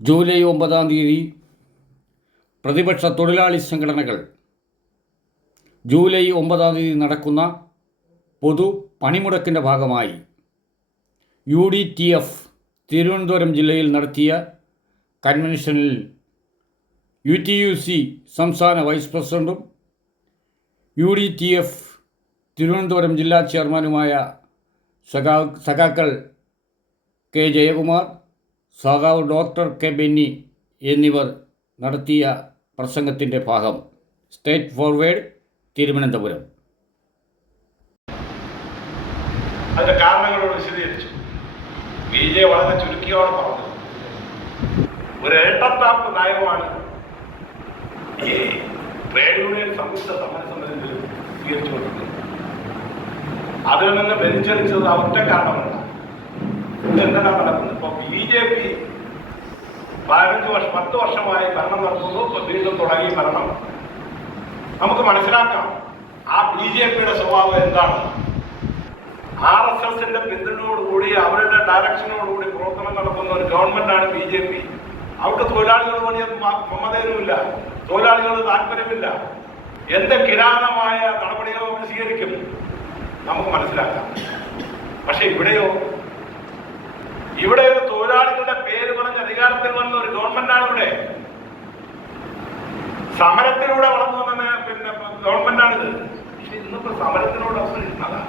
July ഒമ്പതാം തീയതി പ്രതിപക്ഷ തൊഴിലാളി സംഘടനകൾ ജൂലൈ ഒമ്പതാം തീയതി നടക്കുന്ന പൊതു പണിമുടക്കിന്റെ ഭാഗമായി U D T F Thiruvananthapuram ജില്ലയിൽ നടത്തിയ കൺവെൻഷനിൽ യു ടി യു സി സംസ്ഥാന വൈസ് പ്രസിഡന്റും U D T F Thiruvananthapuram ജില്ലാ ചെയർമാനുമായ സഖാ സഖാക്കൾ കെ ജയകുമാർ സഖാവ് ഡോക്ടർ കെ ബെന്നി എന്നിവർ നടത്തിയ പ്രസംഗത്തിന്റെ ഭാഗം സ്റ്റേറ്റ് ഫോർവേഡ് തിരുവനന്തപുരം. അതിന്റെ കാരണങ്ങളോട് വിശദീകരിച്ചു. ബി ജെ വളരെ ചുരുക്കിയോടെ പറഞ്ഞത്. ഒരു ഇരട്ടത്താപ്പ് നയമാണ് ഈ ട്രേഡ് യൂണിയൻ സംയുക്ത സമരത്തിൽ സ്വീകരിച്ചുകൊണ്ടിരുന്നത് അതിൽ നിന്ന് വ്യതിചലിച്ചത് ഒറ്റ കാരണമല്ല. ഇതെന്താണ് നടക്കുന്നത്? ബി ജെ പി പതിനഞ്ച് വർഷം പത്ത് വർഷമായി ഭരണം നടത്തുന്നു. വീണ്ടും തുടങ്ങി ഭരണം. നമുക്ക് മനസ്സിലാക്കാം ആ ബി ജെ പിയുടെ സ്വഭാവം എന്താണ്? ആർ എസ് എസിന്റെ പിന്തുണയോടുകൂടി അവരുടെ ഡയറക്ഷനോടുകൂടി പ്രവർത്തനം നടത്തുന്ന ഒരു ഗവൺമെന്റാണ് ബി ജെ പി. അവർക്ക് തൊഴിലാളികൾ പണിയൊന്നും മമതയിലുമില്ല. തൊഴിലാളികൾ താല്പര്യമില്ല. എന്ത് കിരാതമായ നടപടികൾ അവർ സ്വീകരിക്കും? നമുക്ക് മനസ്സിലാക്കാം. പക്ഷെ ഇവിടെയോ ഇവിടെ ഒരു തൊഴിലാളികളുടെ പേര് പറഞ്ഞ് അധികാരത്തിൽ വന്ന ഒരു ഗവൺമെന്റാണ് ഇവിടെ സമരത്തിലൂടെ വളർന്നു വന്ന പിന്നെ ഗവൺമെന്റാണിത് പക്ഷെ ഇന്നിപ്പോ സമരത്തിനോട് അവസരിക്കുന്നതാണ്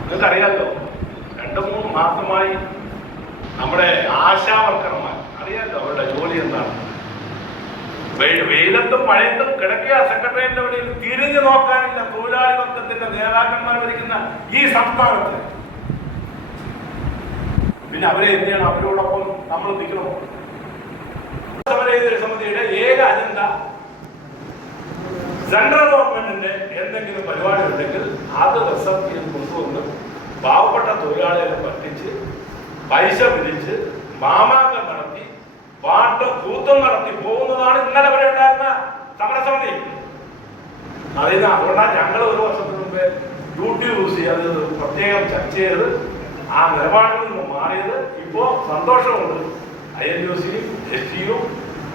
നിങ്ങൾക്കറിയാലോ രണ്ടു മൂന്ന് മാസമായി നമ്മുടെ ആശാവർക്കർമാർ അറിയാലോ അവരുടെ ജോലി എന്താണ്? വെയിലത്തും മഴയത്തും കിടക്കുക. സെക്രട്ടേറിയറ്റിന്റെ വഴിയിൽ തിരിഞ്ഞു നോക്കാനില്ല. തൊഴിലാളി വർഗത്തിന്റെ നേതാക്കന്മാർ ഭരിക്കുന്ന ഈ സംസ്ഥാനത്ത് പിന്നെ അവരെ എന്തിനാണ്? അവരോടൊപ്പം നമ്മൾ നിൽക്കണം? സമിതിയുടെ ഏക അജണ്ട സെൻട്രൽ ഗവൺമെന്റിന്റെ എന്തെങ്കിലും പരിപാടി ഉണ്ടെങ്കിൽ അത് റിസർവ് ചെയ്ത് കൊണ്ടുവന്ന് പാവപ്പെട്ട തൊഴിലാളികളെ പറ്റിച്ച് പൈസ പിരിച്ച് മാമാങ്കം നടത്തി പാട്ട് കൂത്തം നടത്തി പോകുന്നതാണ് ഇന്നലെ വരെ ഉണ്ടായിരുന്ന സമരസമിതി. അതിന് അതുകൊണ്ടാണ് ഞങ്ങൾ ഒരു വർഷത്തിന് മുമ്പേ ഡ്യൂട്ടി യൂസ് ചെയ്ത് പ്രത്യേകം ചർച്ച ചെയ്ത് ആ നിലപാടിൽ നിന്ന് മാറിയത് ഇപ്പോൾ സന്തോഷമുണ്ട്. ഐ എൻ യു സിയും എസ് ടിയും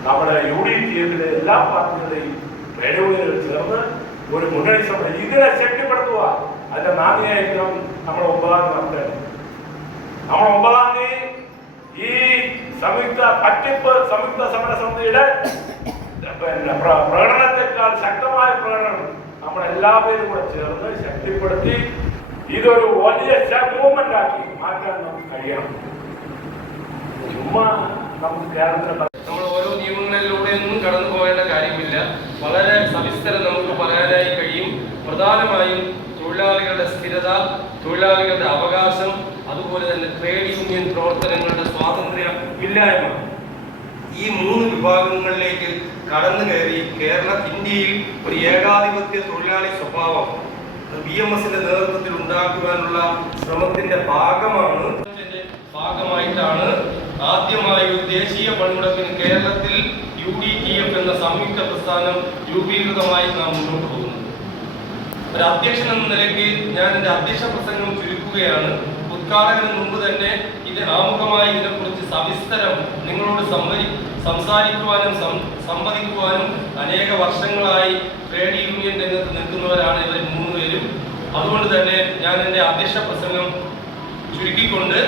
നമ്മുടെ യു ഡി ടി എഫിലെ എല്ലാ പാർട്ടികളുടെയും ട്രേഡ് ചേർന്ന് ഒരു മുന്നണി സമരം ഇതിനെ ശക്തിപ്പെടുത്തുക. അതിന്റെ നാന്ദിയായിരിക്കണം നമ്മൾ ഒമ്പതാം നടത്തേണ്ടത് നമ്മൾ ഒമ്പതാം തീയതി ഈ സംയുക്ത പറ്റിപ്പ് സംയുക്ത സമരസമിതിയുടെ പിന്നെ പ്രകടനത്തെക്കാൾ ശക്തമായ പ്രകടനം നമ്മളെല്ലാവരും കൂടെ ചേർന്ന് ശക്തിപ്പെടുത്തി ഇതൊരു വലിയ ശബ്ദവും ആക്കി മാറ്റാൻ നമുക്ക് കഴിയണം. ചുമ്മാ നമുക്ക് നമ്മൾ ഓരോ നിയമങ്ങളിലൂടെ ഒന്നും കടന്നു പോകേണ്ട കാര്യമില്ല. വളരെ സവിസ്തരം നമുക്ക് പറയാനായി കഴിയും. പ്രധാനമായും തൊഴിലാളികളുടെ സ്ഥിരത തൊഴിലാളികളുടെ അവകാശം അതുപോലെ തന്നെ ട്രേഡ് യൂണിയൻ പ്രവർത്തനങ്ങളുടെ സ്വാതന്ത്ര്യ ഇല്ലായ്മ. ഈ മൂന്ന് വിഭാഗങ്ങളിലേക്ക് കടന്നു കയറി കേരള ഇന്ത്യയിൽ ഒരു ഏകാധിപത്യ തൊഴിലാളി സ്വഭാവം ബി എം എസിന്റെ നേതൃത്വത്തിൽ ഉണ്ടാക്കുവാനുള്ള ശ്രമത്തിന്റെ ഭാഗമാണ്. ഭാഗമായിട്ടാണ് ആദ്യമായി ഒരു ദേശീയ പണിമുടക്കിന് കേരളത്തിൽ യു ഡി ടി എഫ് എന്ന സംയുക്ത പ്രസ്ഥാനം രൂപീകൃതമായി നാം മുന്നോട്ട് പോകുന്നത് ഒരു അധ്യക്ഷൻ എന്ന നിലയ്ക്ക് ഞാൻ എന്റെ അധ്യക്ഷ പ്രസംഗം ചുരുക്കുകയാണ്. ഉദ്ഘാടകന് മുമ്പ് തന്നെ ആമുഖമായി ഇതിനെക്കുറിച്ച് സവിസ്തരം നിങ്ങളോട് സംവരി സംസാരിക്കുവാനും സംവദിക്കുവാനും അനേക വർഷങ്ങളായി ട്രേഡ് യൂണിയൻ രംഗത്ത് നിൽക്കുന്നവരാണ് ഇവർ മൂന്നുപേരും. അതുകൊണ്ട് തന്നെ ഞാൻ എന്റെ അധ്യക്ഷ പ്രസംഗം ചുരുക്കിക്കൊണ്ട്